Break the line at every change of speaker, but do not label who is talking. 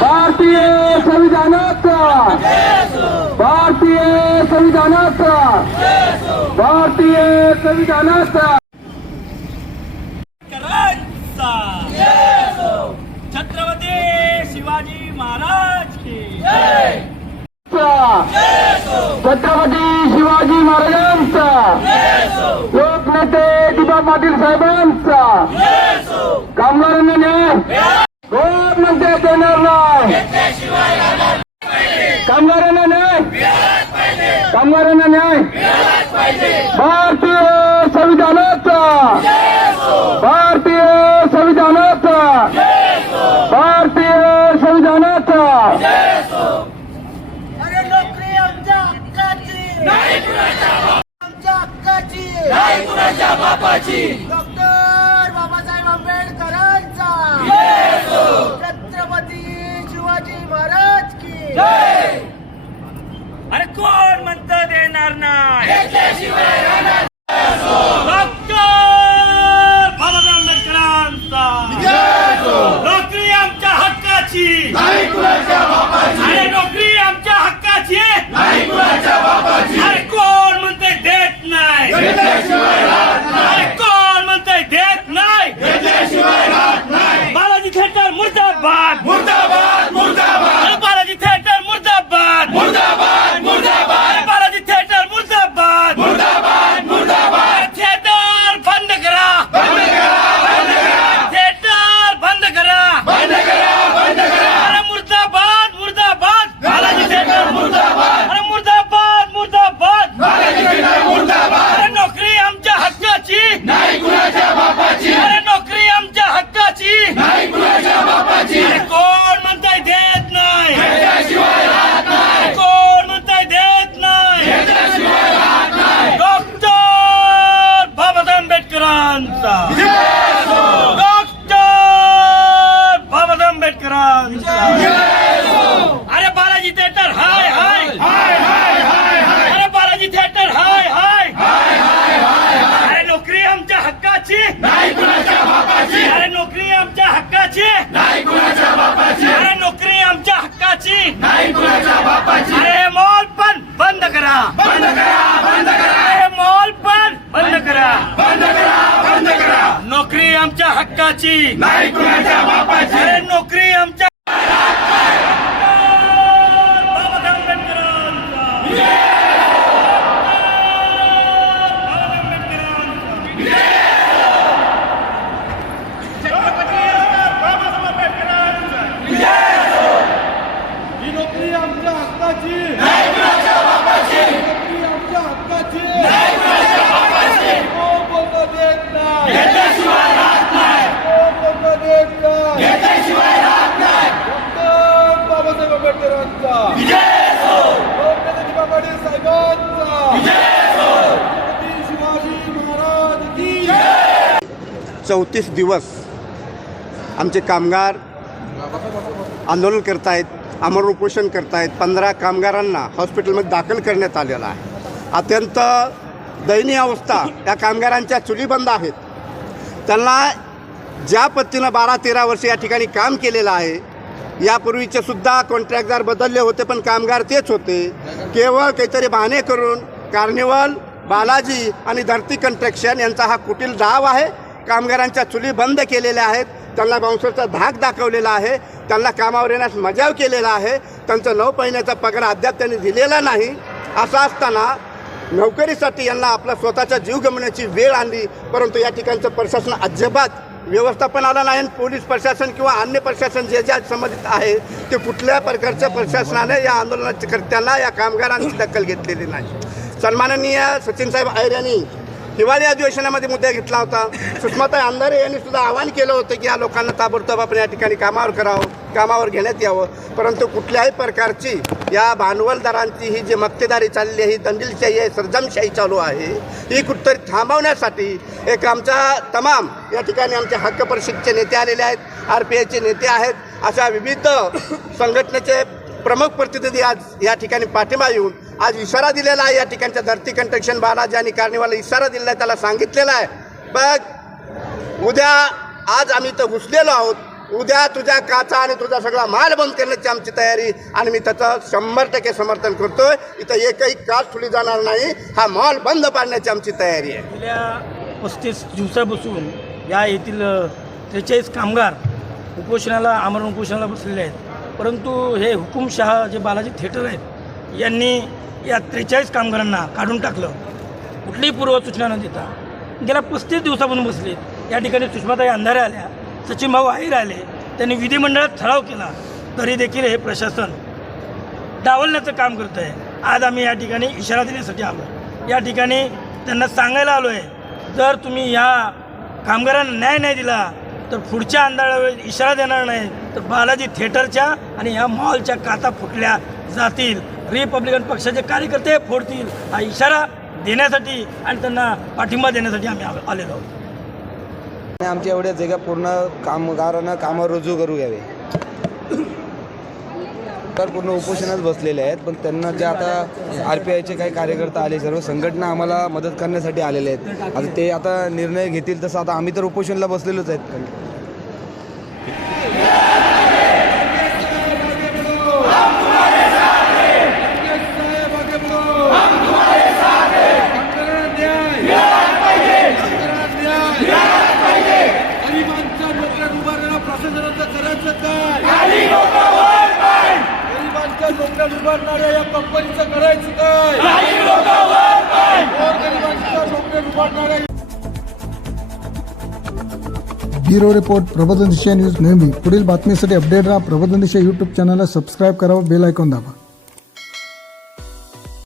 भारतीय संविधानाचा भारतीय संविधानाचा भारतीय संविधानाचा
छत्रपती शिवाजी महाराज की।
छत्रपती शिवाजी महाराजांचा। लोकनेते दिबा पाटील साहेबांचा। कामगारांना न्याय कोण म्हणते देणार नाही कामगारांना न्याय कामगारांना न्याय भारतीय संविधानाचा भारतीय संविधानाचा भारतीय संविधानाचा
अरे नोकरी आमच्या हक्काची आमच्या हक्काची डॉक्टर बाबासाहेब आंबेडकरांचा छत्रपती शिवाजी महाराज की।
अरे कोण म्हणत देणार नाही डॉक्टर बाबासाहेब आंबेडकरांचा नोकरी आमच्या हक्काची अरे नोकरी आमच्या हक्काची अरे कोण म्हणते देत नाही अरे कोण म्हणते देत नाही बालाजी थिएटर मुर्दाबाद मुर्दाबाद मुर्दाबाद अरे बालाजी थिएटर मुर्दाबाद मुर्दाबाद मुर्दाबाद बालाजी थिएटर मुर्दाबाद मुर्दाबाद मुर्दाबाद थिएटर बंद करा बंद करा थिएटर बंद करा बंद करा बंद करा अरे मुर्दाबाद मुर्दाबाद बालाजी थिएटर मुर्दाबाद अरे मुर्दाबाद मुर्दाबाद बालाजी थिएटर मुर्दाबाद अरे नोकरी आमच्या हक्काची नाही कुणाच्या बापाची अरे नोकरी आमच्या हक्काची नाही कुणाच्या बापाची अरे कोण म्हणताय देत नाही कोण म्हणताय देत नाही डॉक्टर बाबासाहेब आंबेडकरांचा डॉक्टर बाबासाहेब आंबेडकरांचा अरे बालाजी थिएटर हाय हाय अरे बालाजी थिएटर हाय हाय अरे नोकरी आमच्या हक्काची अरे नोकरी आमच्या हक्काची अरे नोकरी आमच्या हक्काची अरे मॉल पण बंद करा बंद करा बंद करा अरे मॉल पण बंद करा बंद करा बंद करा नोकरी आमच्या नाही कुणाच्या बापाची. नोकरी आमच्या बाबासाहेब आंबेडकरांचा. बाबासाहेब आंबेडकरांचा. छत्रपती बाबासाहेब आंबेडकरांचा.
ही नोकरी आमच्या हक्काची नोकरी आमच्या हक्काची कोण बोलतो देत नाही कोण बोलतो देत नाही डॉक्टर बाबासाहेब आंबेडकरांचा लोकनेते दिबा पाटील साहेबांचा छत्रपती शिवाजी महाराज की
चौतीस दिवस आमचे कामगार आंदोलन करतायत अमर उपोषण करतायत. पंधरा कामगारांना हॉस्पिटलमध्ये दाखल करण्यात आलेलं आहे. अत्यंत दयनीय अवस्था या कामगारांच्या चुली बंद आहेत. त्यांना ज्या पद्धतीनं बारा तेरा वर्ष या ठिकाणी काम केलेलं आहे यापूर्वीचे सुद्धा कॉन्ट्रॅक्टदार बदलले होते पण कामगार तेच होते. केवळ काहीतरी बहाणे करून कार्निवल बालाजी आणि धरती कन्स्ट्रक्शन यांचा हा कुटील डाव आहे. कामगारांच्या चुली बंद केलेल्या आहेत. त्यांना बाउन्सरचा धाक दाखवलेला आहे. त्यांना कामावर येण्यास मजाव केलेला आहे. त्यांचा नऊ महिन्याचा पगार अद्याप त्यांनी दिलेला नाही. असं असताना नोकरीसाठी यांना आपला स्वतःचा जीव गमवण्याची वेळ आणली. परंतु या ठिकाणचं प्रशासन अजिबात व्यवस्थापन आलं नाही. आणि पोलीस प्रशासन किंवा अन्य प्रशासन जे ज्या संबंधित आहे ते कुठल्या प्रकारच्या प्रशासनाने या आंदोलनाच्या कर्त्याला या कामगारांची दखल घेतलेली नाही. सन्माननीय सचिन साहेब यांनी हिवाळी अधिवेशनामध्ये मुद्दा घेतला होता. सुषमाताई अंधारे यांनी सुद्धा आवाहन केलं होतं की या लोकांना ताबडतोब आपण या ठिकाणी कामावर करावं कामावर घेण्यात यावं. परंतु कुठल्याही प्रकारची या भांडवलदारांची ही जी मक्तेदारी चालली आहे ही दंडिलशाही आहे सर्जमशाही चालू आहे ही कुठतरी थांबवण्यासाठी एक आमचा तमाम या ठिकाणी आमचे हक्क परिषदचे नेते आलेले आहेत आर पी आयचे नेते आहेत अशा विविध संघटनेचे प्रमुख प्रतिनिधी आज या ठिकाणी पाठिंबा येऊन आज इशारा दिलेला आहे या ठिकाणच्या धरती कंट्रक्शन बालाजी आणि कार्निवाला इशारा दिलेला आहे त्याला सांगितलेला आहे. बघ उद्या आज आम्ही तर घुसलेलो आहोत. उद्या तुझ्या काचा आणि तुझा सगळा माल बंद करण्याची आमची तयारी आणि मी त्याचं शंभर टक्के समर्थन करतोय. इथं एकही काच ठुली जाणार नाही. हा मॉल बंद पाडण्याची आमची तयारी आहे.
गेल्या पस्तीस दिवसापासून या येथील त्रेचाळीस कामगार उपोषणाला आमरण उपोषणाला बसलेले आहेत. परंतु हे हुकुमशहा जे बालाजी थिएटर आहेत यांनी या त्रेचाळीस कामगारांना काढून टाकलं. कुठलीही पूर्वसूचना न देता. गेल्या पस्तीस दिवसापासून बसले या ठिकाणी सुषमाताई अंधारे आल्या सचिन भाऊ आहीर आले त्यांनी विधिमंडळात ठराव केला. तरी देखील हे प्रशासन डावलण्याचं काम करत आहे आज आम्ही या ठिकाणी इशारा देण्यासाठी आलो या ठिकाणी त्यांना सांगायला आलो आहे जर तुम्ही या कामगारांना न्याय नाही दिला तर पुढच्या अंधारावेळी इशारा देणार नाही तर बालाजी थिएटरच्या आणि ह्या मॉलच्या काता फुटल्या जातील. रिपब्लिकन पक्षाचे कार्यकर्ते फोडतील हा इशारा देण्यासाठी आणि त्यांना पाठिंबा देण्यासाठी आम्ही आलेलो आहोत.
आणि आमच्या एवढ्याच पूर्ण कामगारांना कामावर रुजू करू घ्यावे. तर पूर्ण उपोषणात बसलेले आहेत पण त्यांना जे आता आर पी आयचे काही कार्यकर्ता आले सर्व संघटना आम्हाला मदत करण्यासाठी आलेले आहेत. आता ते आता निर्णय घेतील तसं आता आम्ही तर उपोषणला बसलेलोच आहेत.
नोकऱ्यात उभारणाऱ्या या कंपनीचं करायचं काय?
ब्युरो रिपोर्ट प्रबोधन दिशा न्यूज़ नेहमी. पुढील बातमीसाठी अपडेट राहा प्रबोधन दिशा यूट्यूब चॅनलला सबस्क्राईब करा बेल आयकॉन दाबा.